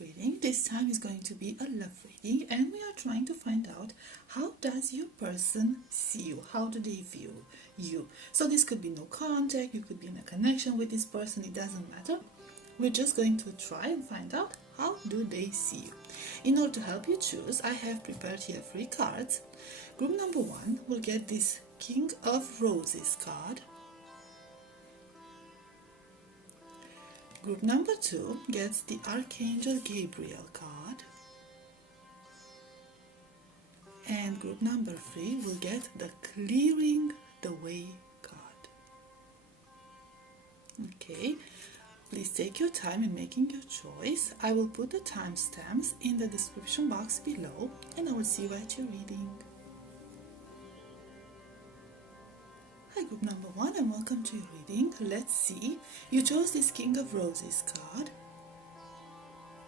reading. This time is going to be a love reading, and we are trying to find out how does your person see you? How do they view you? So this could be no contact, you could be in a connection with this person, it doesn't matter. We're just going to try and find out how do they see you. In order to help you choose, I have prepared here 3 cards. Group number 1 will get this King of Roses card. Group number 2 gets the Archangel Gabriel card. And group number 3 will get the Clearing the Way card. Okay, please take your time in making your choice. I will put the timestamps in the description box below, and I will see you at your reading. Hi group number 1, and welcome to your reading. Let's see, you chose this King of Roses card.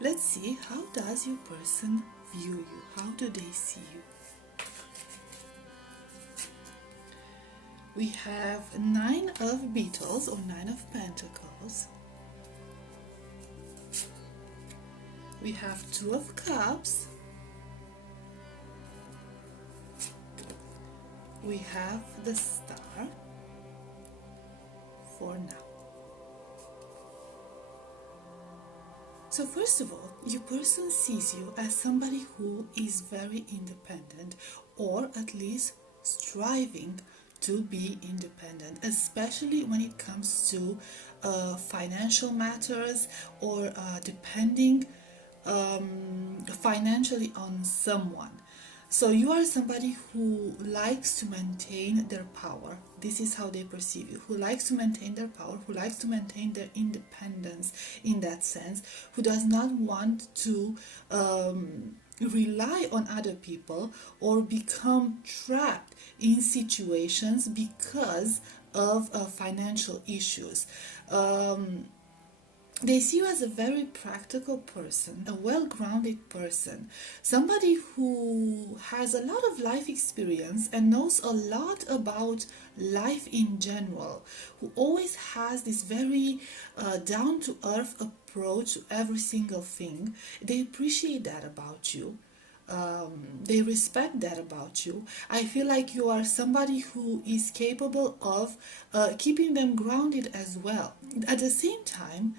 Let's see, how does your person view you? How do they see you? We have 9 of Beetles or 9 of Pentacles. We have 2 of Cups. We have the Star for now. So first of all, your person sees you as somebody who is very independent, or at least striving to be independent, especially when it comes to financial matters or depending financially on someone. So you are somebody who likes to maintain their power. This is how they perceive you. Who likes to maintain their power, who likes to maintain their independence in that sense, who does not want to rely on other people or become trapped in situations because of financial issues. They see you as a very practical person, a well-grounded person, somebody who has a lot of life experience and knows a lot about life in general, who always has this very down-to-earth approach to every single thing. They appreciate that about you. They respect that about you. I feel like you are somebody who is capable of keeping them grounded as well. At the same time,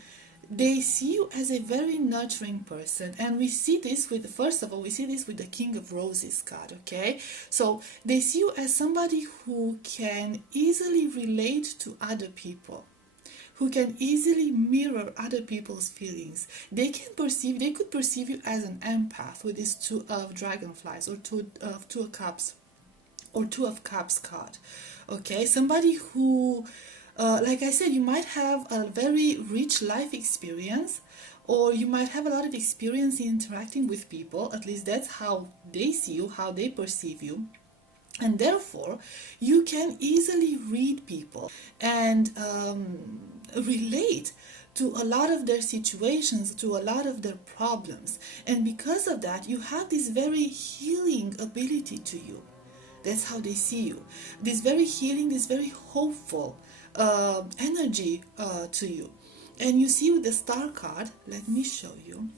they see you as a very nurturing person, and we see this with, first of all, we see this with the King of Roses card, okay? So they see you as somebody who can easily relate to other people, who can easily mirror other people's feelings. They could perceive you as an empath with this 2 of Dragonflies or 2 of Cups or 2 of Cups card, okay? Somebody who like I said, you might have a very rich life experience, or you might have a lot of experience in interacting with people. At least that's how they see you, how they perceive you. And therefore, you can easily read people and relate to a lot of their situations, to a lot of their problems. And because of that, you have this very healing ability to you. That's how they see you. This very healing, this very hopeful energy to you. And you see with the Star card, let me show you.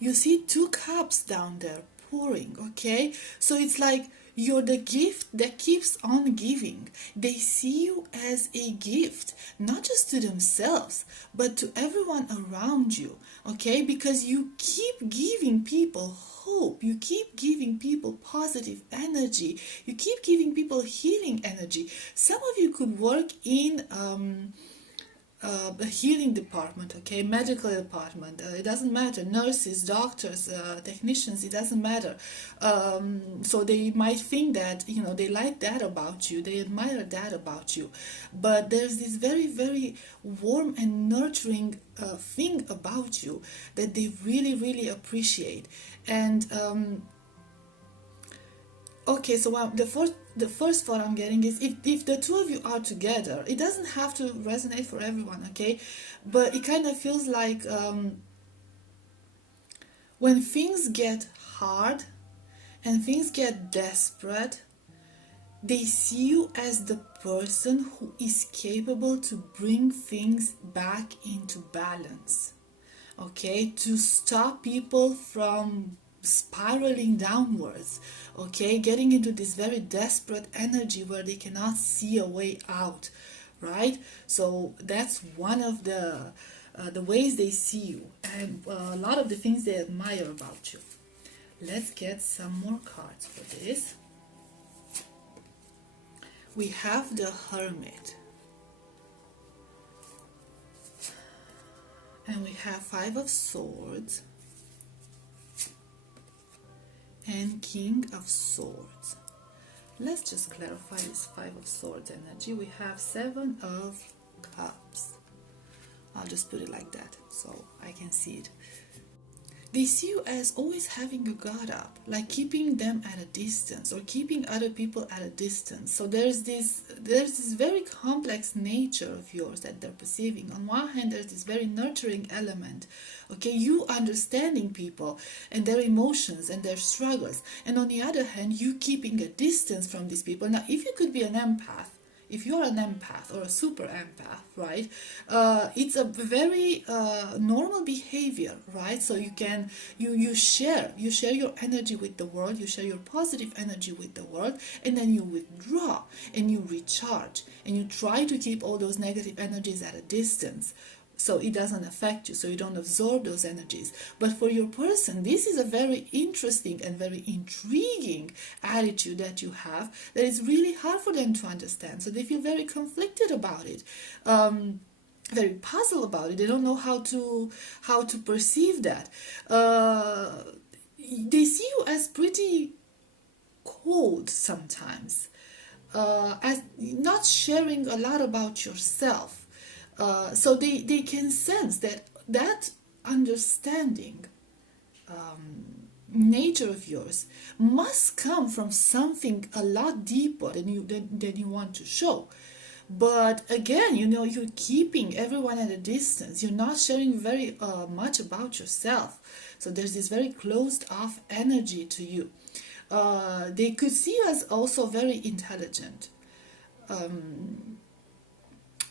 You see 2 cups down there pouring, okay? So it's like you're the gift that keeps on giving. They see you as a gift, not just to themselves, but to everyone around you, okay? Because you keep giving people hope, you keep giving people positive energy, you keep giving people healing energy. Some of you could work in a healing department, okay, medical department, it doesn't matter, nurses, doctors, technicians, it doesn't matter. So they might think that, you know, they like that about you, they admire that about you, but there's this very, very warm and nurturing thing about you that they really, really appreciate. And okay, so the first thought I'm getting is if the 2 of you are together, it doesn't have to resonate for everyone, okay? But it kind of feels like when things get hard and things get desperate, they see you as the person who is capable to bring things back into balance. okay, to stop people from spiraling downwards, okay, getting into this very desperate energy where they cannot see a way out, right? So that's one of the ways they see you, and a lot of the things they admire about you. Let's get some more cards for this. We have the Hermit, and we have Five of Swords and King of Swords. Let's just clarify this Five of Swords energy. We have Seven of Cups. I'll just put it like that so I can see it. They see you as always having your guard up, like keeping them at a distance or keeping other people at a distance. So there's this very complex nature of yours that they're perceiving. On one hand, there's this very nurturing element, okay, you understanding people and their emotions and their struggles, and on the other hand, you keeping a distance from these people. Now, if you could be an empath, if you're an empath or a super empath, right, it's a very normal behavior, right? So you share your energy with the world, you share your positive energy with the world, and then you withdraw and you recharge and you try to keep all those negative energies at a distance, so it doesn't affect you, so you don't absorb those energies. But for your person, this is a very interesting and very intriguing attitude that you have that is really hard for them to understand. So they feel very conflicted about it, very puzzled about it. They don't know how to perceive that. They see you as pretty cold sometimes, as not sharing a lot about yourself. So they can sense that understanding nature of yours must come from something a lot deeper than you want to show. But again, you're keeping everyone at a distance. You're not sharing very much about yourself. So there's this very closed off energy to you. They could see you as also very intelligent,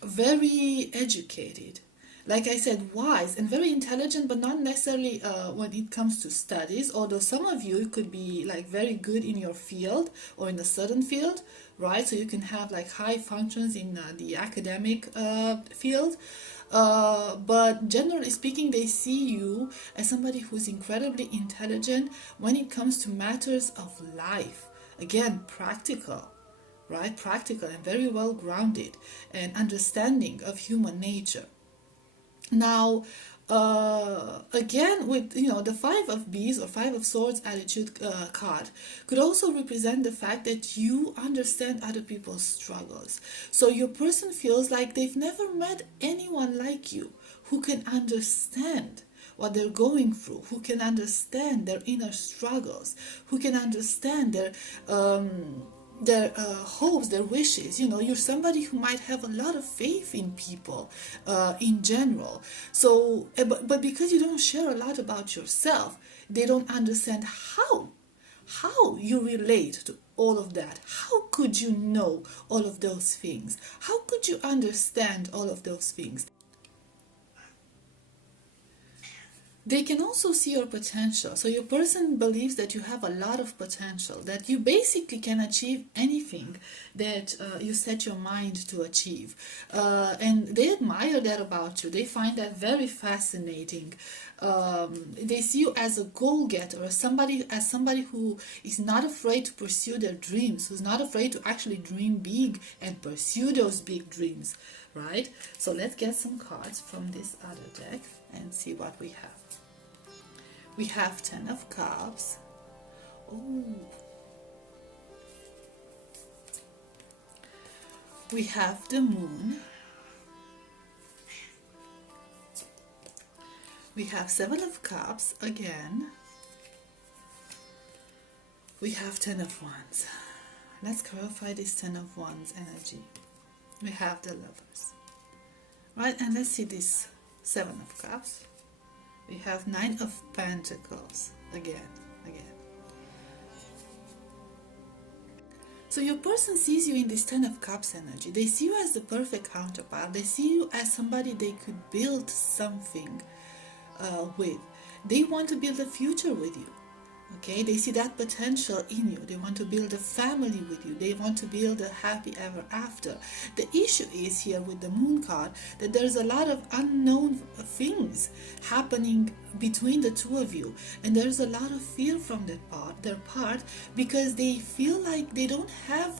very educated, like I said, wise and very intelligent, but not necessarily when it comes to studies, although some of you could be like very good in your field or in a certain field, right? So you can have like high functions in the academic field, but generally speaking, they see you as somebody who's incredibly intelligent when it comes to matters of life. Again, practical, right? Practical and very well grounded and understanding of human nature. Now, again, with the Five of Bees or Five of Swords attitude card could also represent the fact that you understand other people's struggles. So your person feels like they've never met anyone like you who can understand what they're going through, who can understand their inner struggles, who can understand their hopes, their wishes. You're somebody who might have a lot of faith in people in general. So, but because you don't share a lot about yourself, they don't understand how you relate to all of that. How could you know all of those things? How could you understand all of those things? They can also see your potential. So your person believes that you have a lot of potential, that you basically can achieve anything that you set your mind to achieve. And they admire that about you. They find that very fascinating. They see you as a goal-getter, as somebody who is not afraid to pursue their dreams, who's not afraid to actually dream big and pursue those big dreams, right? So let's get some cards from this other deck and see what we have. We have Ten of Cups. Ooh. We have the Moon. We have Seven of Cups again. We have Ten of Wands. Let's clarify this Ten of Wands energy. We have the Lovers. Right, and let's see this Seven of Cups. We have Nine of Pentacles again. So your person sees you in this Ten of Cups energy. They see you as the perfect counterpart. They see you as somebody they could build something with. They want to build a future with you. Okay, they see that potential in you. They want to build a family with you. They want to build a happy ever after. The issue is here with the moon card that there's a lot of unknown things happening between the two of you, and there's a lot of fear from their part, because they feel like they don't have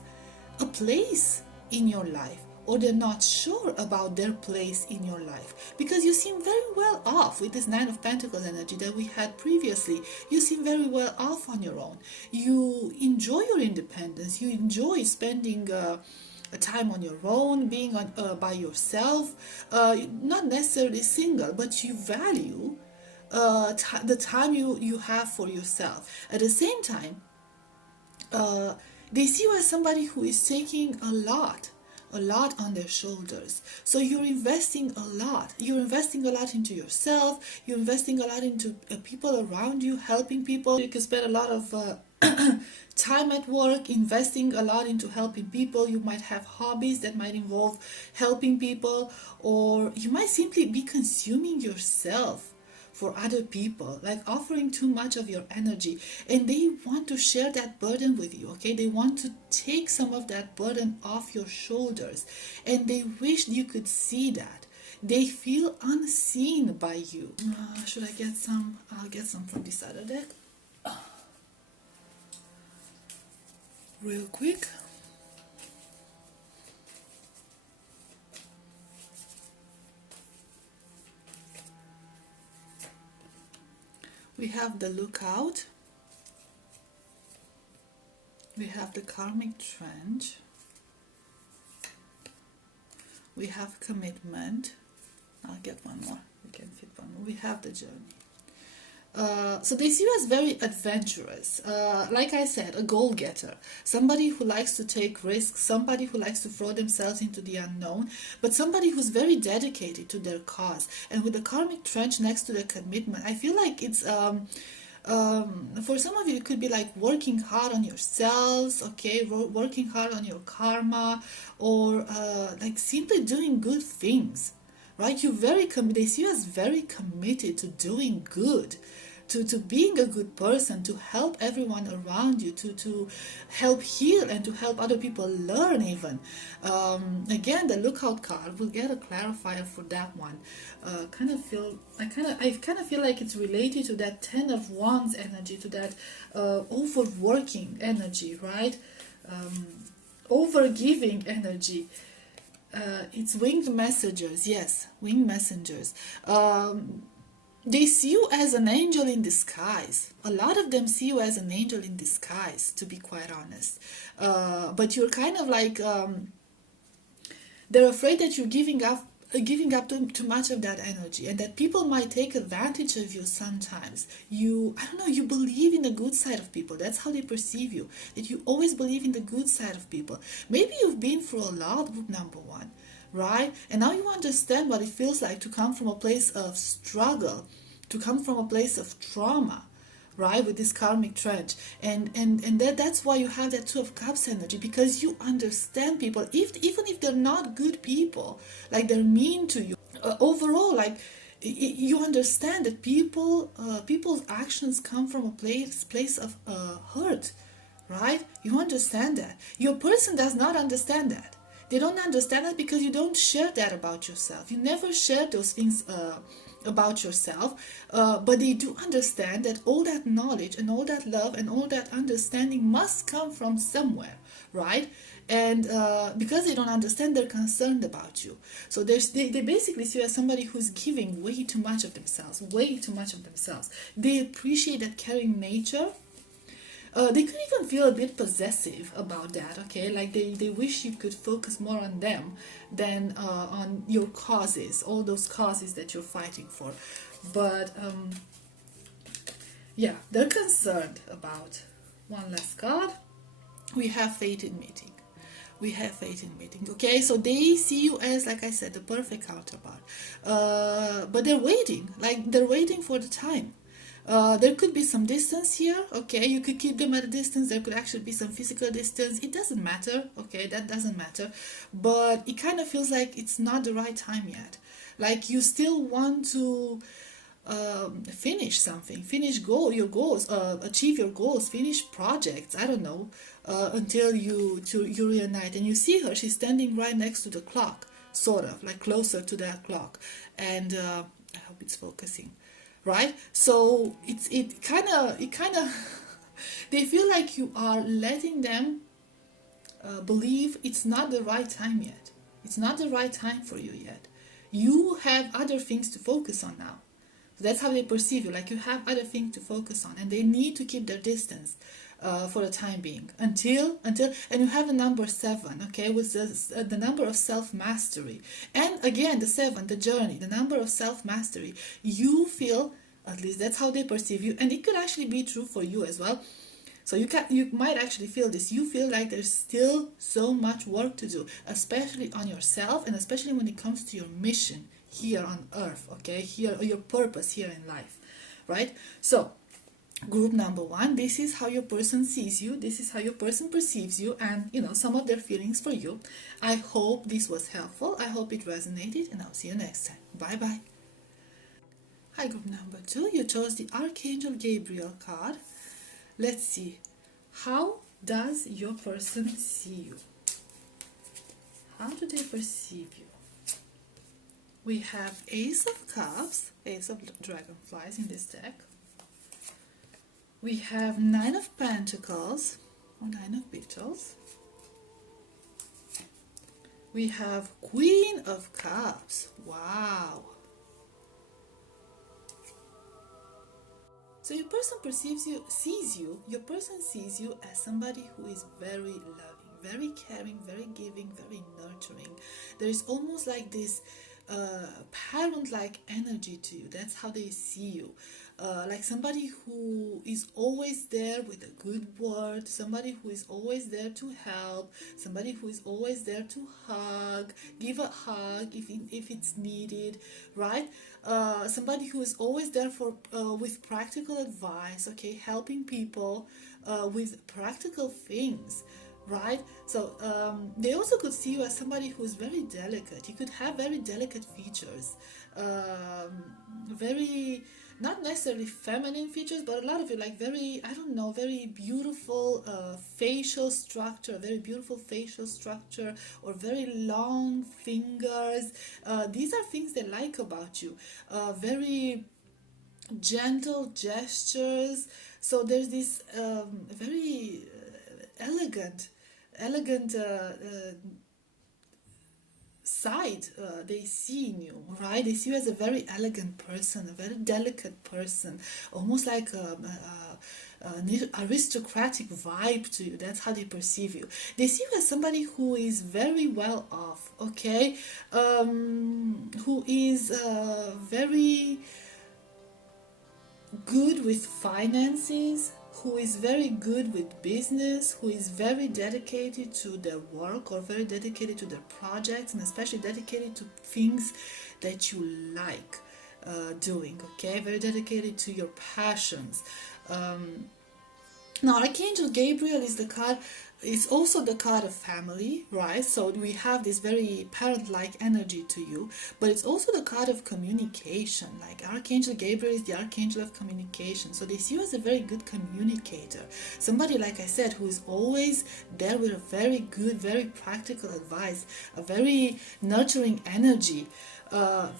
a place in your life, or they're not sure about their place in your life, because you seem very well off with this Nine of Pentacles energy that we had previously. You seem very well off on your own. You enjoy your independence. You enjoy spending a time on your own, being by yourself, not necessarily single, but you value the time you have for yourself. At the same time, they see you as somebody who is taking a lot on their shoulders. So you're investing a lot. You're investing a lot into yourself. You're investing a lot into people around you, helping people. You can spend a lot of time at work, investing a lot into helping people. You might have hobbies that might involve helping people, or you might simply be consuming yourself for other people, like offering too much of your energy, and they want to share that burden with you. Okay, they want to take some of that burden off your shoulders, and they wish you could see that. They feel unseen by you. Should I get some? I'll get some from this other deck real quick. We have the Lookout, we have the Karmic Trench, we have Commitment. I'll get one more, we can fit one more. We have the Journey. So they see you as very adventurous, like I said, a goal-getter, somebody who likes to take risks, somebody who likes to throw themselves into the unknown, but somebody who's very dedicated to their cause. And with the Karmic Trench next to the Commitment, I feel like it's for some of you, it could be like working hard on yourselves, okay, working hard on your karma, or like simply doing good things, right? You're very they see you as very committed to doing good, to being a good person, to help everyone around you, to help heal and to help other people learn even. Again, the Lookout card, we'll get a clarifier for that one. I kind of feel like it's related to that Ten of Wands energy, to that overworking energy, right? Overgiving energy. It's winged messengers. Yes, winged messengers. They see you as an angel in disguise. A lot of them see you as an angel in disguise, to be quite honest. But you're kind of like, they're afraid that you're giving up too much of that energy, and that people might take advantage of you sometimes. You believe in the good side of people. That's how they perceive you, that you always believe in the good side of people. Maybe you've been through a lot, group number one, right? And now you understand what it feels like to come from a place of struggle, to come from a place of trauma, right? With this Karmic Trench, and that's why you have that Two of Cups energy, because you understand people, even if they're not good people, like they're mean to you, overall, like you understand that people's actions come from a place of hurt, right? You understand that. Your person does not understand that. They don't understand that because you don't share that about yourself. You never share those things about yourself, but they do understand that all that knowledge and all that love and all that understanding must come from somewhere, right? And because they don't understand, they're concerned about you. So they basically see you as somebody who's giving way too much of themselves, They appreciate that caring nature. They could even feel a bit possessive about that, okay? Like they wish you could focus more on them than on your causes, all those causes that you're fighting for. But yeah, they're concerned about one last card. We have Fate in Meeting. Okay? So they see you as, like I said, the perfect counterpart. But they're waiting for the time. There could be some distance here, okay? You could keep them at a distance. There could actually be some physical distance. It doesn't matter, okay? That doesn't matter. But it kind of feels like it's not the right time yet. Like you still want to finish something, finish your goals, achieve your goals, finish projects, I don't know, until you reunite. And you see her, she's standing right next to the clock, sort of like closer to that clock. And I hope it's focusing, right? So it kind of they feel like you are letting them believe it's not the right time yet. It's not the right time for you yet. You have other things to focus on now. So that's how they perceive you, like you have other things to focus on, and they need to keep their distance for the time being until and you have a number 7, okay, with the number of self-mastery. And again, the 7, the journey, the number of self-mastery. You feel, at least that's how they perceive you, and it could actually be true for you as well. So you might actually feel this. You feel like there's still so much work to do, especially on yourself, and especially when it comes to your mission here on earth, okay? Here, your purpose here in life, right? So, group number 1, this is how your person sees you, this is how your person perceives you, and some of their feelings for you. I hope this was helpful. I hope it resonated, and I'll see you next time. Bye bye. Hi, group number 2. You chose the Archangel Gabriel card. Let's see, how does your person see you? How do they perceive you? We have Ace of Cups, Ace of Dragonflies in this deck. We have 9 of Pentacles, or 9 of Beetles. We have Queen of Cups. Wow. So your person your person sees you as somebody who is very loving, very caring, very giving, very nurturing. There is almost like this parent-like energy to you. That's how they see you. Like somebody who is always there with a good word, somebody who is always there to help, somebody who is always there to give a hug if it's needed, right? Somebody who is always there for with practical advice, okay, helping people with practical things, right? So they also could see you as somebody who is very delicate. You could have very delicate features, very, not necessarily feminine features, but a lot of it, like very, I don't know, very beautiful facial structure, very beautiful facial structure, or very long fingers. These are things they like about you. Very gentle gestures. So there's this very elegant side they see in you, right? They see you as a very elegant person, a very delicate person, almost like an aristocratic vibe to you. That's how they perceive you. They see you as somebody who is very well off, okay, who is very good with finances, who is very good with business, who is very dedicated to their work, or very dedicated to their projects, and especially dedicated to things that you like doing, okay? Very dedicated to your passions. Now, Archangel Gabriel is also the card of family, right? So we have this very parent-like energy to you, but it's also the card of communication. Like Archangel Gabriel is the archangel of communication. So they see you as a very good communicator. Somebody, like I said, who is always there with a very good, very practical advice, a very nurturing energy.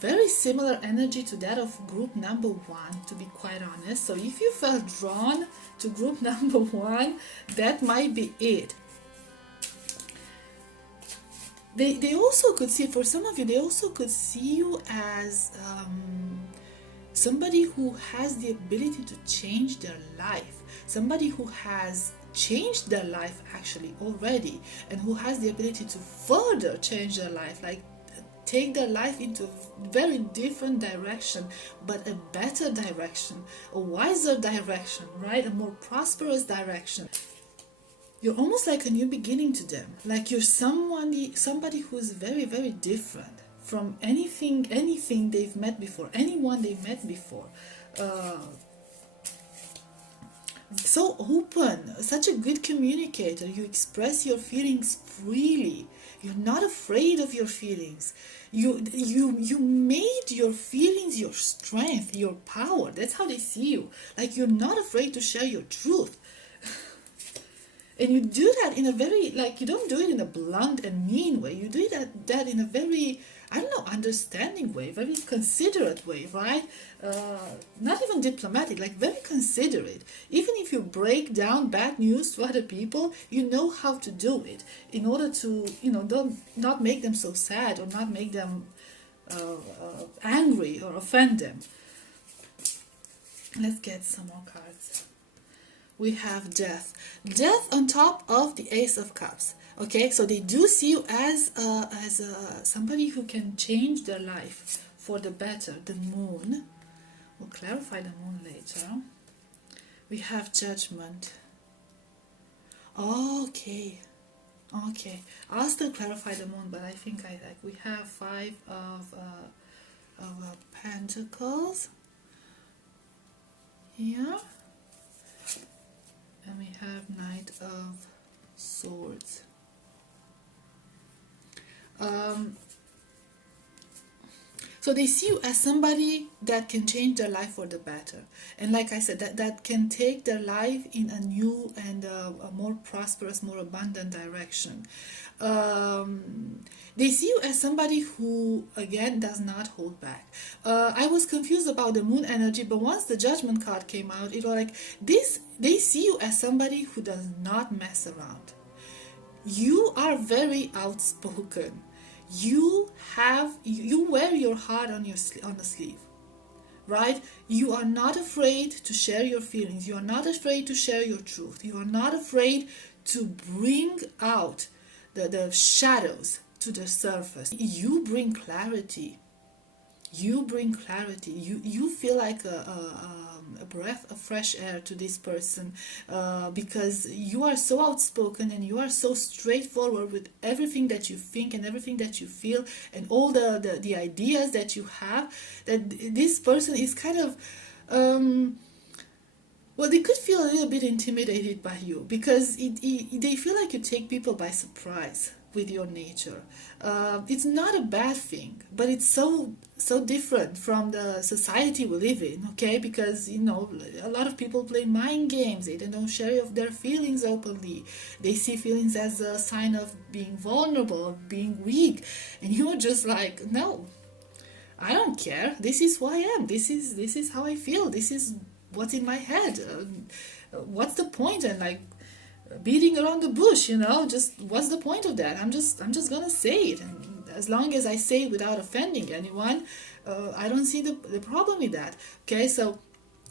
Very similar energy to that of group number 1, to be quite honest. So if you felt drawn to group number 1, that might be it. They also could see, for some of you, they also could see you as somebody who has the ability to change their life, somebody who has changed their life actually already, and who has the ability to further change their life, like take their life into a very different direction, but a better direction, a wiser direction, right? A more prosperous direction. You're almost like a new beginning to them. Like you're somebody who's very, very different from anything they've met before, anyone they've met before. So open, such a good communicator. You express your feelings freely. You're not afraid of your feelings. You made your feelings your strength, your power. That's how they see you. Like you're not afraid to share your truth. And you do that in a very, like, you don't do it in a blunt and mean way. You do that in a very, I don't know, understanding way, very considerate way, right? Not even diplomatic, like very considerate. Even if you break down bad news to other people, you know how to do it in order to, don't not make them so sad or not make them angry or offend them. Let's get some more cards. We have death. Death on top of the Ace of Cups. Okay, so they do see you as somebody who can change their life for the better. The Moon. We'll clarify the Moon later. We have Judgment. Okay. I'll still clarify the Moon, but I think we have Five of Pentacles here. And we have Knight of Swords. So they see you as somebody that can change their life for the better. And like I said, that can take their life in a new and a more prosperous, more abundant direction. They see you as somebody who, again, does not hold back. I was confused about the Moon energy, but once the Judgment card came out, it was like this. They see you as somebody who does not mess around. You are very outspoken. You wear your heart on the sleeve, right? You are not afraid to share your feelings. You are not afraid to share your truth. You are not afraid to bring out the shadows to the surface. You bring clarity. You bring clarity. You feel like a breath of fresh air to this person because you are so outspoken and you are so straightforward with everything that you think and everything that you feel and all the ideas that you have, that this person is kind of well, they could feel a little bit intimidated by you because they feel like you take people by surprise with your nature. It's not a bad thing, but it's so different from the society we live in, okay? Because, a lot of people play mind games. They don't share their feelings openly. They see feelings as a sign of being vulnerable, of being weak. And you're just like, no, I don't care. This is who I am. This is how I feel. This is what's in my head. What's the point? And like, beating around the bush, just what's the point of that? I'm just gonna say it, and as long as I say it without offending anyone, I don't see the problem with that. Okay, so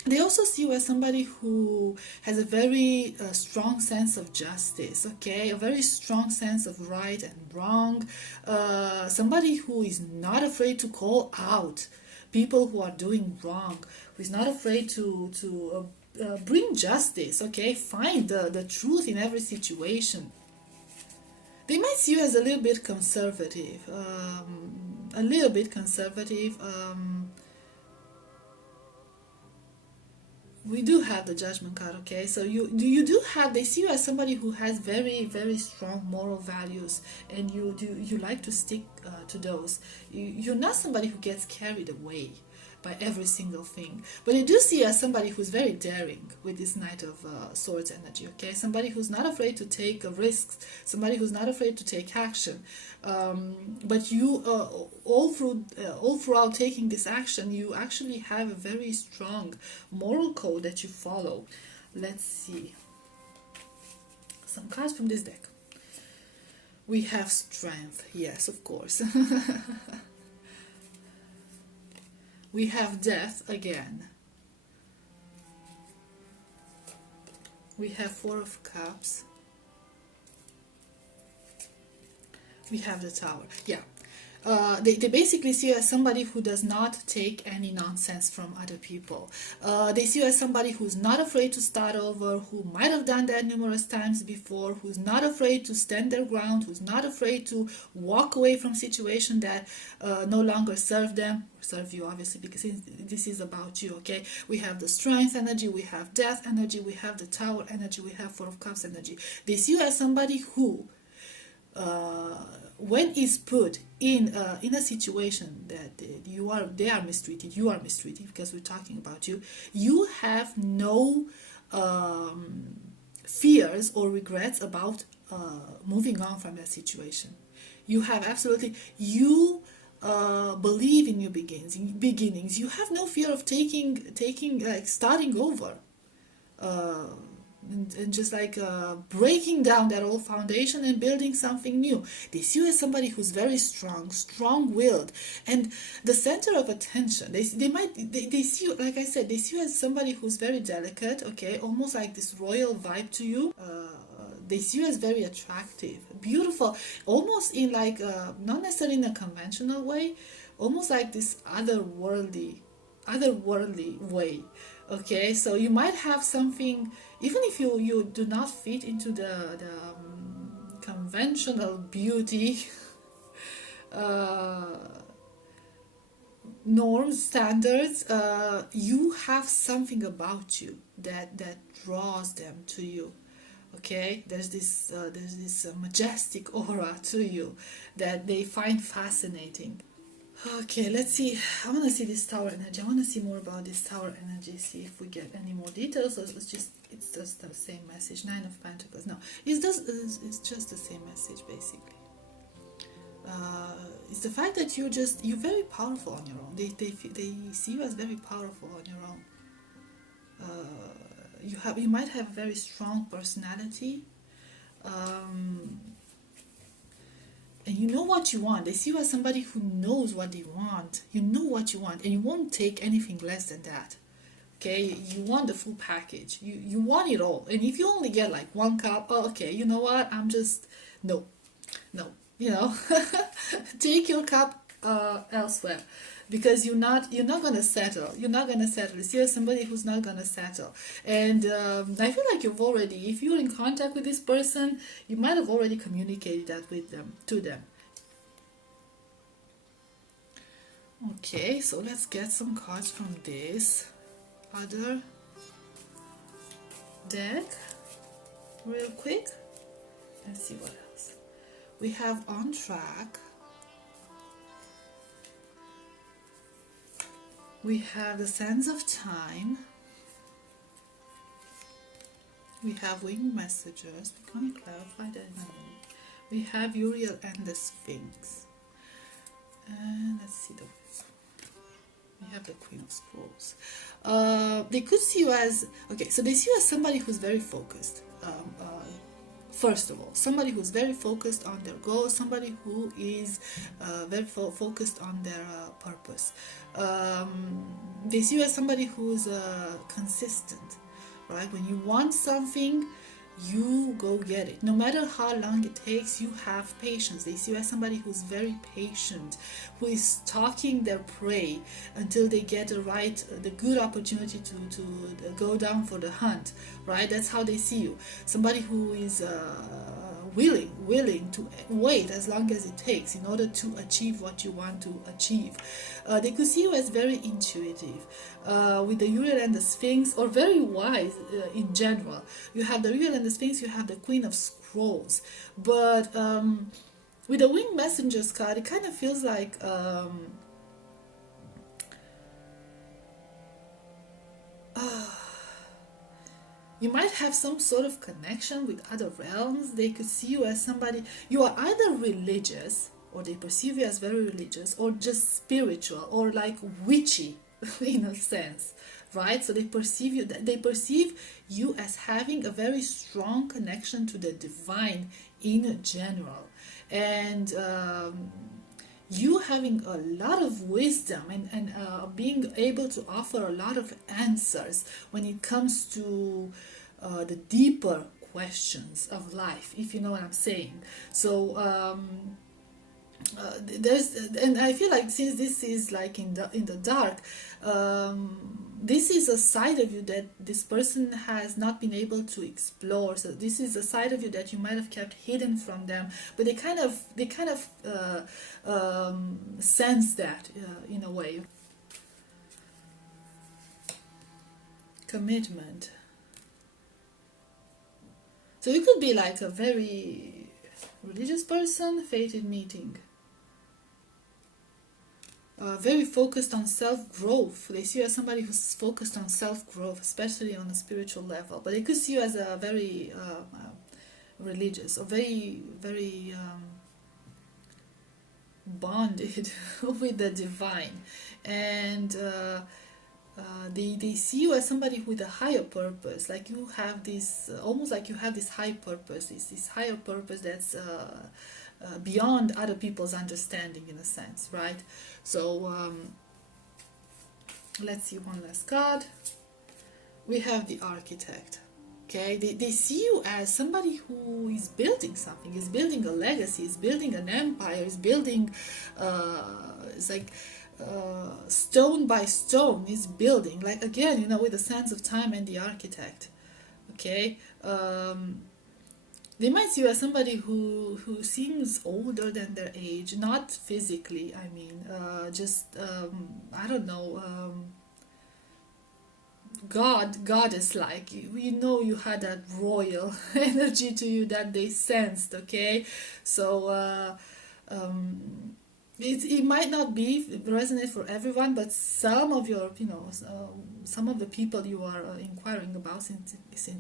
they also see you as somebody who has a very strong sense of justice, okay, a very strong sense of right and wrong, somebody who is not afraid to call out people who are doing wrong, who is not afraid to bring justice, okay? Find the truth in every situation. They might see you as a little bit conservative, we do have the Judgment card, okay? So they see you as somebody who has very, very strong moral values, and you like to stick to those. You're not somebody who gets carried away by every single thing, but I do see you as somebody who's very daring with this Knight of Swords energy, okay? Somebody who's not afraid to take risks, somebody who's not afraid to take action, but you all throughout taking this action, you actually have a very strong moral code that you follow. Let's see some cards from this deck. We have Strength, yes, of course. We have Death again. We have Four of Cups. We have the Tower. Yeah. They basically see you as somebody who does not take any nonsense from other people. They see you as somebody who's not afraid to start over, who might have done that numerous times before, who's not afraid to stand their ground, who's not afraid to walk away from situations that no longer serve them, serve you obviously, because this is about you, okay? We have the Strength energy, we have Death energy, we have the Tower energy, we have Four of Cups energy. They see you as somebody who when is put in a situation that they are mistreated, you are mistreated, because we're talking about you, you have no fears or regrets about moving on from that situation. You have absolutely, you believe in your beginnings. You have no fear of taking like starting over, uh, and just like breaking down that old foundation and building something new. They see you as somebody who's very strong-willed, and the center of attention. They see you, like I said, they see you as somebody who's very delicate, okay, almost like this royal vibe to you. They see you as very attractive, beautiful, almost in like not necessarily in a conventional way, almost like this otherworldly way. Okay, so you might have something, even if you do not fit into the conventional beauty uh, norms, standards. You have something about you that draws them to you. Okay, there's this majestic aura to you that they find fascinating. Okay, let's see. I want to see this tower energy. I want to see more about this tower energy. See if we get any more details. Or it's just the same message. Nine of Pentacles. No, it's just the same message basically. It's the fact that you're very powerful on your own. They see you as very powerful on your own. You might have a very strong personality. And you know what you want. They see you as somebody who knows what they want. You know what you want, and you won't take anything less than that. Okay, you want the full package. You want it all. And if you only get like one cup, oh, okay, you know what? I'm just no, no. You know, take your cup elsewhere, because you're not gonna settle. You're not gonna settle. You see, you're somebody who's not gonna settle. And I feel like you've already, if you're in contact with this person, you might have already communicated that with them, to them. Okay, so let's get some cards from this other deck real quick. Let's see what else. We have on track. We have the Sands of Time. We have winged messengers. We can clarify that in a minute. We have Uriel and the Sphinx. And let's see we have the Queen of Scrolls. They could see you as, okay, so they see you as somebody who's very focused. First of all, somebody who's very focused on their goals, somebody who is very focused on their purpose. They see you as somebody who's consistent, right? When you want something, you go get it. No matter how long it takes, you have patience. They see you as somebody who's very patient, who is stalking their prey until they get the good opportunity to go down for the hunt, right? That's how they see you. Somebody who is willing to wait as long as it takes in order to achieve what you want to achieve. They could see you as very intuitive, with the Uriel and the Sphinx, or very wise in general. You have the Uriel and the Sphinx, you have the Queen of Scrolls, but with the Winged Messengers card, it kind of feels like you might have some sort of connection with other realms. They could see you as somebody, you are either religious, or they perceive you as very religious, or just spiritual, or like witchy in a sense, right? So they perceive you as having a very strong connection to the divine in general, and you having a lot of wisdom, and being able to offer a lot of answers when it comes to the deeper questions of life, if you know what I'm saying. So and I feel like, since this is like in the dark, this is a side of you that this person has not been able to explore. So this is a side of you that you might have kept hidden from them, but they kind of sense that in a way. Commitment. So you could be like a very religious person, fated meeting. Very focused on self-growth. They see you as somebody who's focused on self-growth, especially on a spiritual level. But they could see you as a very religious, or very bonded with the divine. And they see you as somebody with a higher purpose. Like you have this, almost like you have this high purpose, this higher purpose that's beyond other people's understanding, in a sense, right? So let's see one last card. We have the Architect. Okay, they see you as somebody who is building something, is building a legacy, is building an empire, is building, it's like stone by stone, is building. Like again, you know, with the sense of time and the Architect. Okay, they might see you as somebody who seems older than their age, not physically. I mean, just I don't know. Goddess like, you know, you had that royal energy to you that they sensed. Okay, so it might not be resonate for everyone, but some of your, you know, some of the people you are inquiring about, since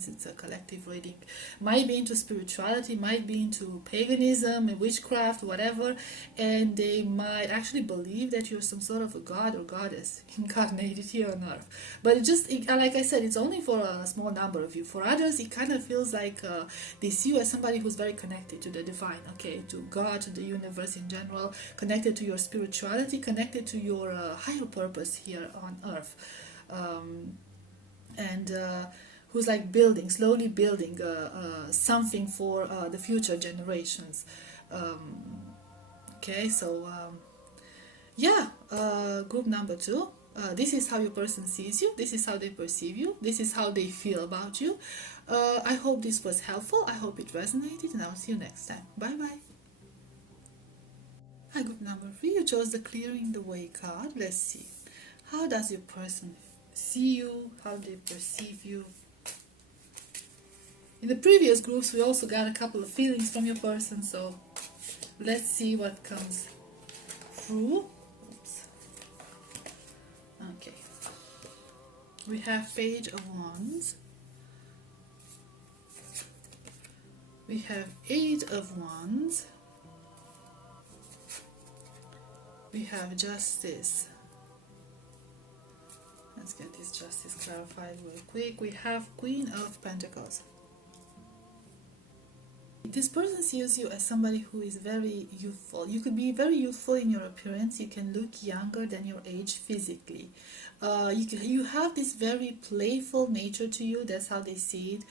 it's a collective reading, might be into spirituality, might be into paganism and witchcraft, whatever, and they might actually believe that you're some sort of a god or goddess incarnated here on earth. But like I said, it's only for a small number of you. For others, it kind of feels like they see you as somebody who's very connected to the divine, okay, to God, to the universe in general, connected to your spirituality, connected to your higher purpose here on earth, and who's like slowly building something for the future generations. Okay, so yeah, group number 2. This is how your person sees you, this is how they perceive you, this is how they feel about you. I hope this was helpful, I hope it resonated, and I'll see you next time. Bye bye. Hi, group number 3, you chose the Clearing the Way card. Let's see. How does your person see you? How do they perceive you? In the previous groups, we also got a couple of feelings from your person, so let's see what comes through. Oops. Okay. We have Page of Wands. We have 8 of Wands. We have Justice. Let's get this Justice clarified real quick. We have Queen of Pentacles. This person sees you as somebody who is very youthful. You could be very youthful in your appearance. You can look younger than your age physically. You have this very playful nature to you. That's how they see it.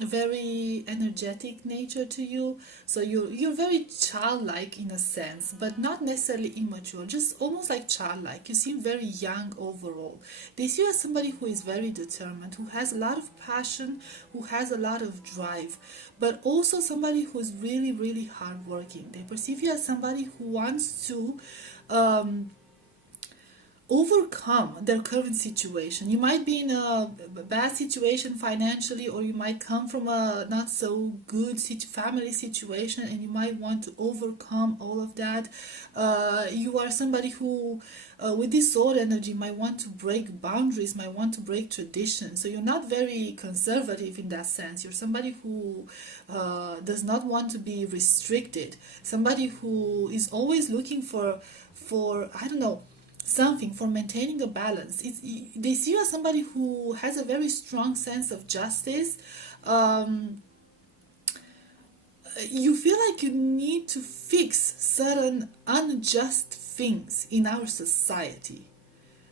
A very energetic nature to you. So you're very childlike in a sense, but not necessarily immature. Just almost like childlike. You seem very young overall. They see you as somebody who is very determined, who has a lot of passion, who has a lot of drive, but also somebody who is really, really hardworking. They perceive you as somebody who wants to overcome their current situation. You might be in a bad situation financially, or you might come from a not so good family situation, and you might want to overcome all of that. You are somebody who with this soul energy might want to break boundaries, might want to break tradition. So you're not very conservative in that sense. You're somebody who does not want to be restricted, somebody who is always looking for I don't know, something, for maintaining a balance. They see you as somebody who has a very strong sense of justice. You feel like you need to fix certain unjust things in our society.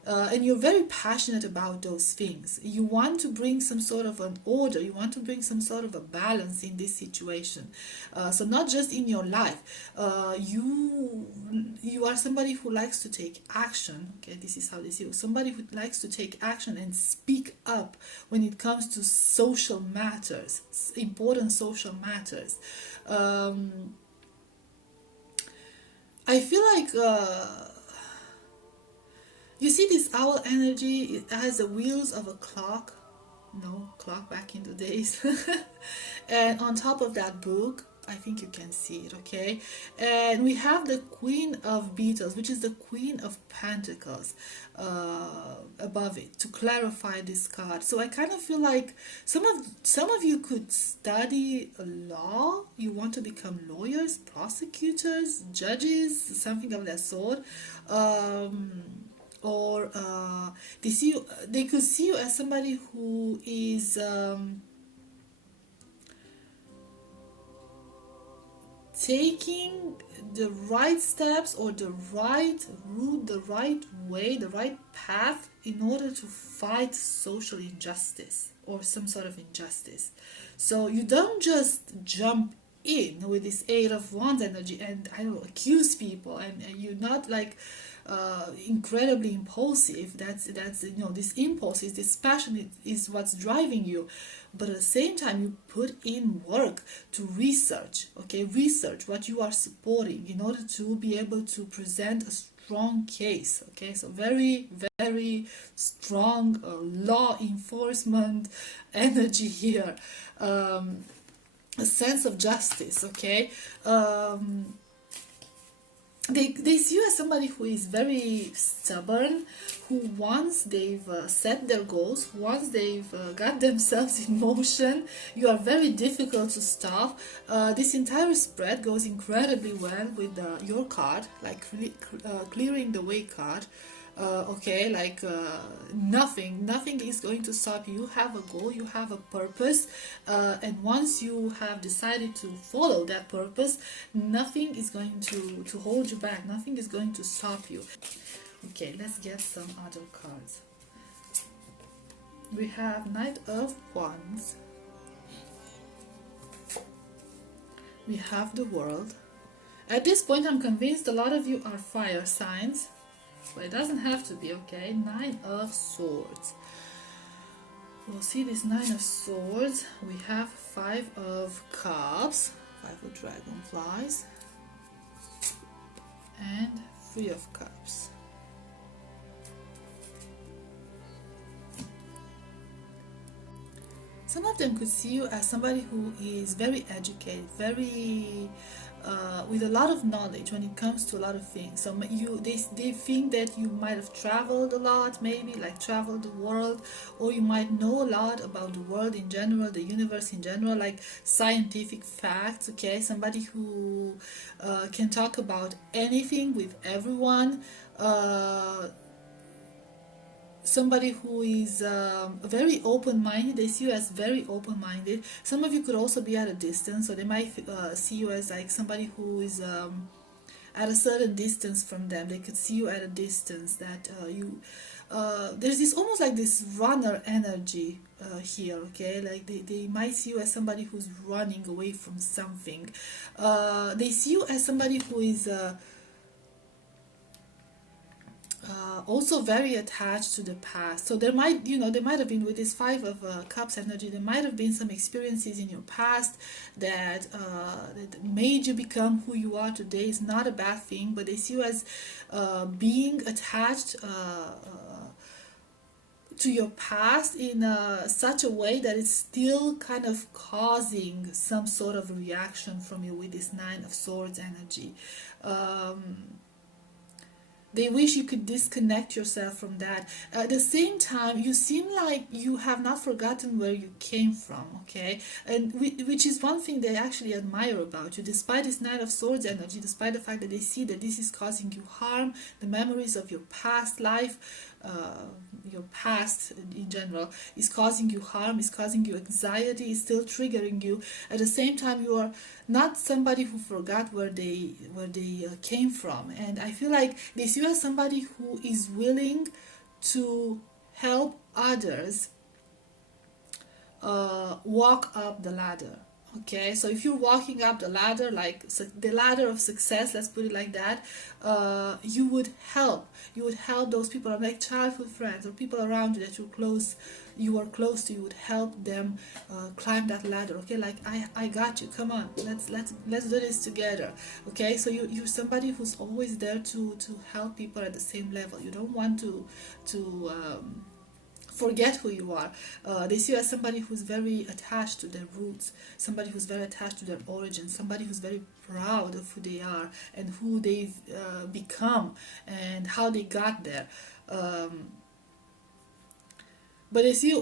And you're very passionate about those things. You want to bring some sort of an order. You want to bring some sort of a balance in this situation. So not just in your life. You are somebody who likes to take action. Okay, this is how they see you. Somebody who likes to take action and speak up when it comes to social matters, important social matters. I feel like you see this owl energy. It has the wheels of a clock, clock back in the days. And on top of that book, I think you can see it, okay? And we have the Queen of Beetles, which is the Queen of Pentacles, above it to clarify this card. So I kind of feel like some of you could study law. You want to become lawyers, prosecutors, judges, something of that sort. Or they could see you as somebody who is taking the right steps or the right route, the right way, the right path in order to fight social injustice or some sort of injustice. So you don't just jump in with this Eight of Wands energy and, I don't know, accuse people, and you're not like incredibly impulsive. That's this impulse is this passion is what's driving you, but at the same time you put in work to research, okay, research what you are supporting in order to be able to present a strong case, okay. So very, very strong law enforcement energy here, a sense of justice, okay. They see you as somebody who is very stubborn, who once they've set their goals, once they've got themselves in motion, you are very difficult to stop. This entire spread goes incredibly well with your card, like clearing the way card. Okay, like nothing is going to stop you. You have a goal, you have a purpose, and once you have decided to follow that purpose, nothing is going to hold you back, nothing is going to stop you. Okay, let's get some other cards. We have Knight of Wands, we have the World. At this point I'm convinced a lot of you are fire signs, but it doesn't have to be, okay. Nine of Swords. We'll see this Nine of Swords. We have Five of Cups, Five of Dragonflies, and Three of Cups. Some of them could see you as somebody who is very educated, very with a lot of knowledge when it comes to a lot of things. So they think that you might have traveled a lot, maybe like traveled the world, or you might know a lot about the world in general, the universe in general, like scientific facts. Okay, somebody who can talk about anything with everyone. Somebody who is very open-minded. They see you as very open-minded. Some of you could also be at a distance, so they might see you as like somebody who is at a certain distance from them. They could see you at a distance, that there's this almost like this runner energy here, okay. Like they might see you as somebody who's running away from something. They see you as somebody who is also very attached to the past. So there might have been, with this Five of Cups energy, there might have been some experiences in your past that made you become who you are today. It's not a bad thing, but they see you as being attached to your past in such a way that it's still kind of causing some sort of reaction from you with this Nine of Swords energy. They wish you could disconnect yourself from that. At the same time, you seem like you have not forgotten where you came from, okay? And which is one thing they actually admire about you, despite this Knight of Swords energy, despite the fact that they see that this is causing you harm, the memories of your past life, your past in general is causing you harm, is causing you anxiety, is still triggering you. At the same time, you are not somebody who forgot where they came from. And I feel like they see you as somebody who is willing to help others walk up the ladder. Okay, so if you're walking up the ladder, like the ladder of success, let's put it like that, you would help those people, like childhood friends or people around you that you are close to. You would help them climb that ladder. Okay, like I got you, come on, let's do this together. Okay, so you're somebody who's always there to help people at the same level. You don't want to forget who you are. They see you as somebody who's very attached to their roots, somebody who's very attached to their origin, somebody who's very proud of who they are and who they've become and how they got there. But they see you.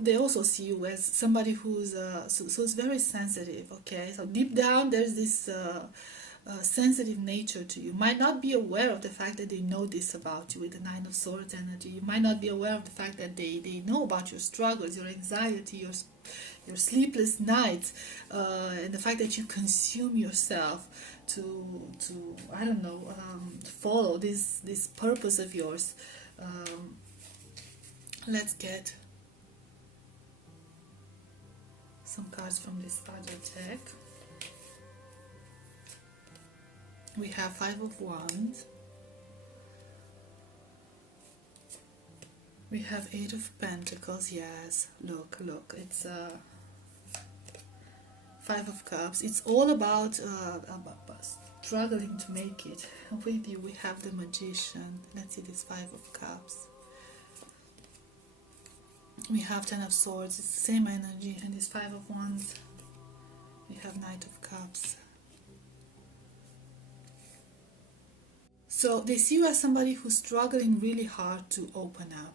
They also see you as somebody who's so it's very sensitive. Okay, so deep down there's this sensitive nature to you. Might not be aware of the fact that they know this about you with the Nine of Swords energy. You might not be aware of the fact that they know about your struggles, your anxiety, your sleepless nights, and the fact that you consume yourself to I don't know, follow this purpose of yours. Let's get some cards from this other deck. We have Five of Wands. We have Eight of Pentacles. Yes, look, it's Five of Cups. It's all about struggling to make it. With you, we have the Magician. Let's see this Five of Cups. We have Ten of Swords. It's the same energy, and this Five of Wands. We have Knight of Cups. So they see you as somebody who's struggling really hard to open up.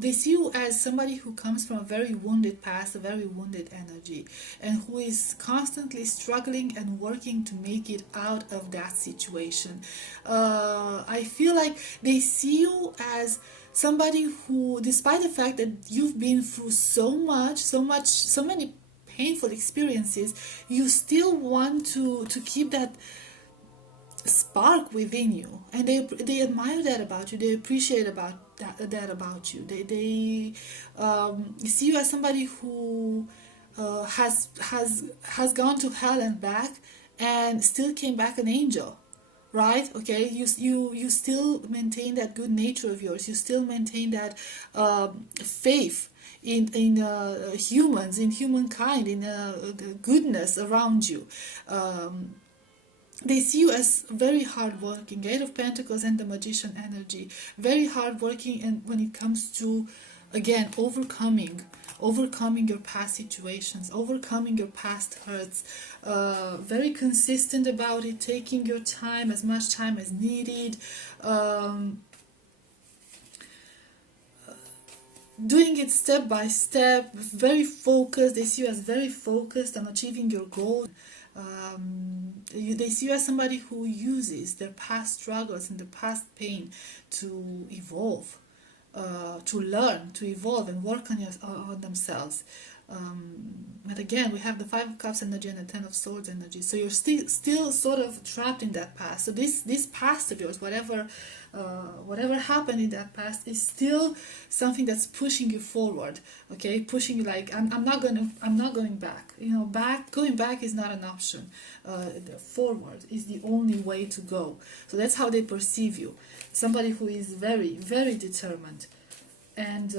They see you as somebody who comes from a very wounded past, a very wounded energy, and who is constantly struggling and working to make it out of that situation. I feel like they see you as somebody who, despite the fact that you've been through so many painful experiences, you still want to keep that spark within you, and they admire that about you. They appreciate that about you. They see you as somebody who has gone to hell and back and still came back an angel, right? Okay, you still maintain that good nature of yours. You still maintain that faith in humans, in humankind, in the goodness around you. They see you as very hardworking. Eight of Pentacles and the Magician energy. Very hardworking, and when it comes to, again, overcoming your past situations, overcoming your past hurts. Very consistent about it, taking your time, as much time as needed. Doing it step by step, very focused. They see you as very focused on achieving your goal. They see you as somebody who uses their past struggles and the past pain to evolve, to learn, to evolve and work on themselves. But again, we have the Five of Cups energy and the Ten of Swords energy. So you're still sort of trapped in that past. So this past of yours, whatever happened in that past, is still something that's pushing you forward. Okay, pushing you like I'm not going back. Going back is not an option. Forward is the only way to go. So that's how they perceive you. Somebody who is very, very determined, and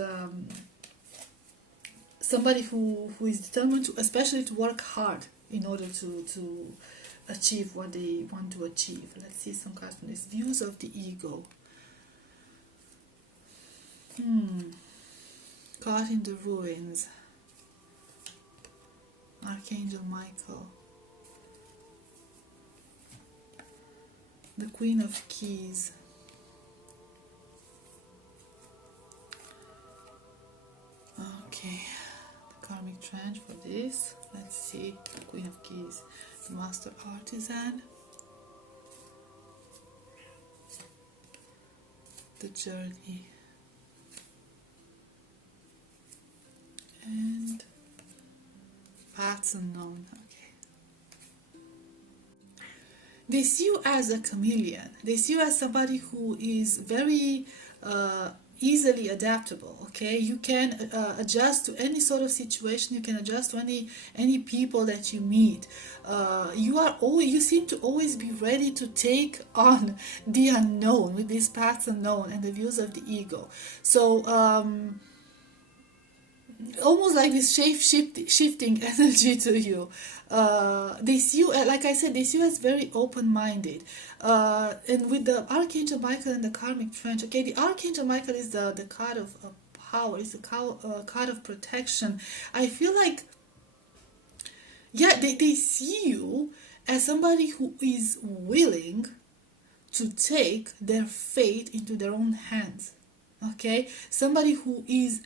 somebody who is determined to, especially to work hard in order to achieve what they want to achieve. Let's see some cards from this. Views of the ego. Caught in the ruins. Archangel Michael. The Queen of Keys. Okay. Karmic trench for this. Let's see. The Queen of Keys. The Master Artisan. The Journey. And Paths Unknown. Okay. They see you as a chameleon. They see you as somebody who is very easily adaptable. Okay, you can adjust to any sort of situation. You can adjust to any people that you meet. You seem to always be ready to take on the unknown with these paths unknown and the views of the ego. So almost like this shifting energy to you. They see you, like I said, they see you as very open-minded. And with the Archangel Michael and the Karmic Trench, okay, the Archangel Michael is the card of power, it's a card of protection. I feel like, yeah, they see you as somebody who is willing to take their fate into their own hands. Okay, somebody who is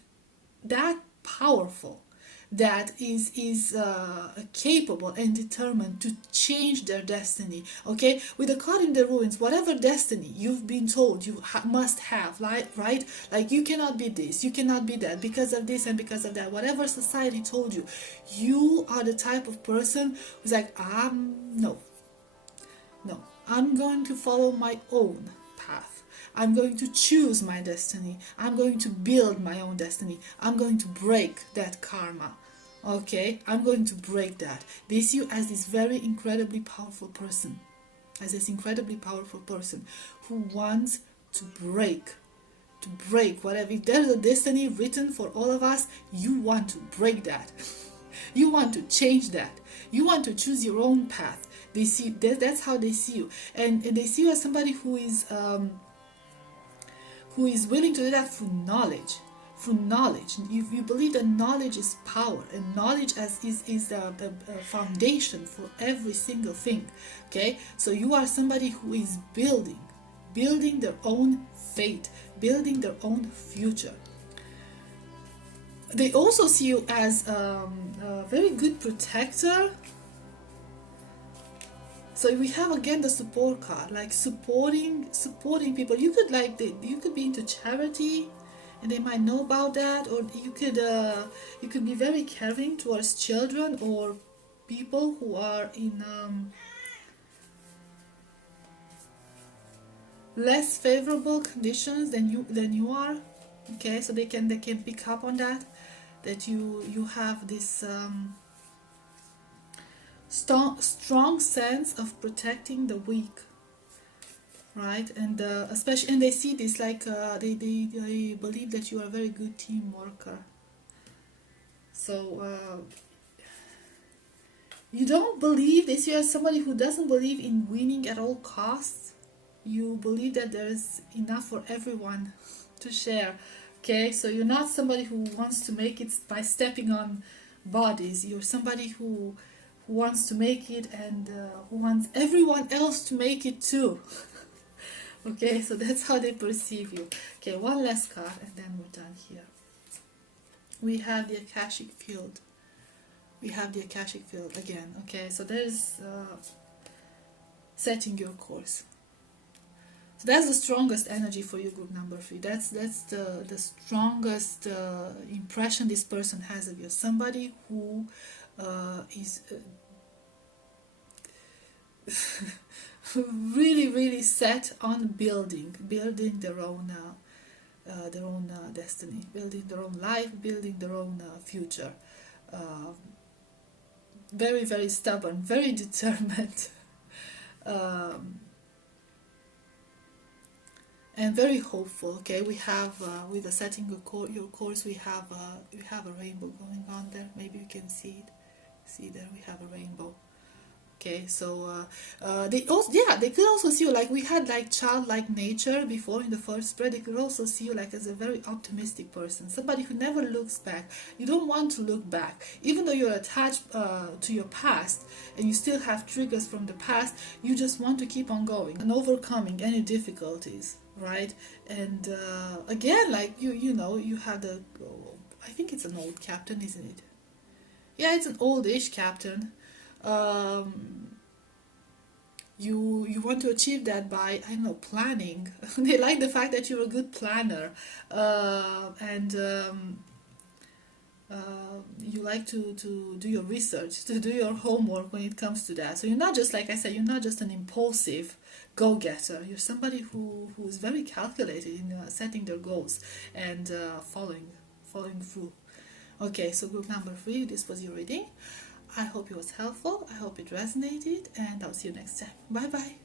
that powerful, that is capable and determined to change their destiny. Okay, with the card in the ruins, whatever destiny you've been told you must have, right? Like, you cannot be this, you cannot be that because of this and because of that, whatever society told you, you are the type of person who's like, no, I'm going to follow my own path. I'm going to choose my destiny. I'm going to build my own destiny. I'm going to break that karma. Okay? I'm going to break that. They see you as this very incredibly powerful person. As this incredibly powerful person who wants to break whatever. If there's a destiny written for all of us, you want to break that. You want to change that. You want to choose your own path. They see that's how they see you, and they see you as somebody who is willing to do that through knowledge. Through knowledge, you believe that knowledge is power, and knowledge is a foundation for every single thing. Okay, so you are somebody who is building their own fate, building their own future. They also see you as a very good protector. So we have again the support card, like supporting people. You could be into charity, and they might know about that, or you could be very caring towards children or people who are in less favorable conditions than you are. Okay, so they can pick up on that you have this strong sense of protecting the weak, right? And especially, and they see this like they believe that you are a very good team worker. So you don't believe, they see you as somebody who doesn't believe in winning at all costs. You believe that there is enough for everyone to share. Okay, so you're not somebody who wants to make it by stepping on bodies. You're somebody who wants to make it, and who wants everyone else to make it too. Okay, so that's how they perceive you. Okay, one last card and then we're done here. We have the Akashic field. We have the Akashic field again. Okay, so there's setting your course. So that's the strongest energy for you, group number 3. That's the strongest impression this person has of you. Somebody who is really set on building their own destiny, building their own life, building their own future. Very stubborn, very determined. And very hopeful. Okay, we have with the setting your course, we have a rainbow going on there. Maybe you can see it. See there, we have a rainbow. Okay, so they could also see you like we had like childlike nature before in the first spread. They could also see you like as a very optimistic person, somebody who never looks back. You don't want to look back, even though you're attached to your past and you still have triggers from the past. You just want to keep on going and overcoming any difficulties, right? And again, like you had I think it's an old captain, isn't it? Yeah, it's an oldish captain. You want to achieve that by, I don't know, planning. They like the fact that you're a good planner, and you like to do your research, to do your homework when it comes to that. So you're not just, like I said, you're not just an impulsive go-getter. You're somebody who is very calculated in setting their goals and following through. Okay, so group number 3, this was your reading. I hope it was helpful. I hope it resonated, and I'll see you next time. Bye bye.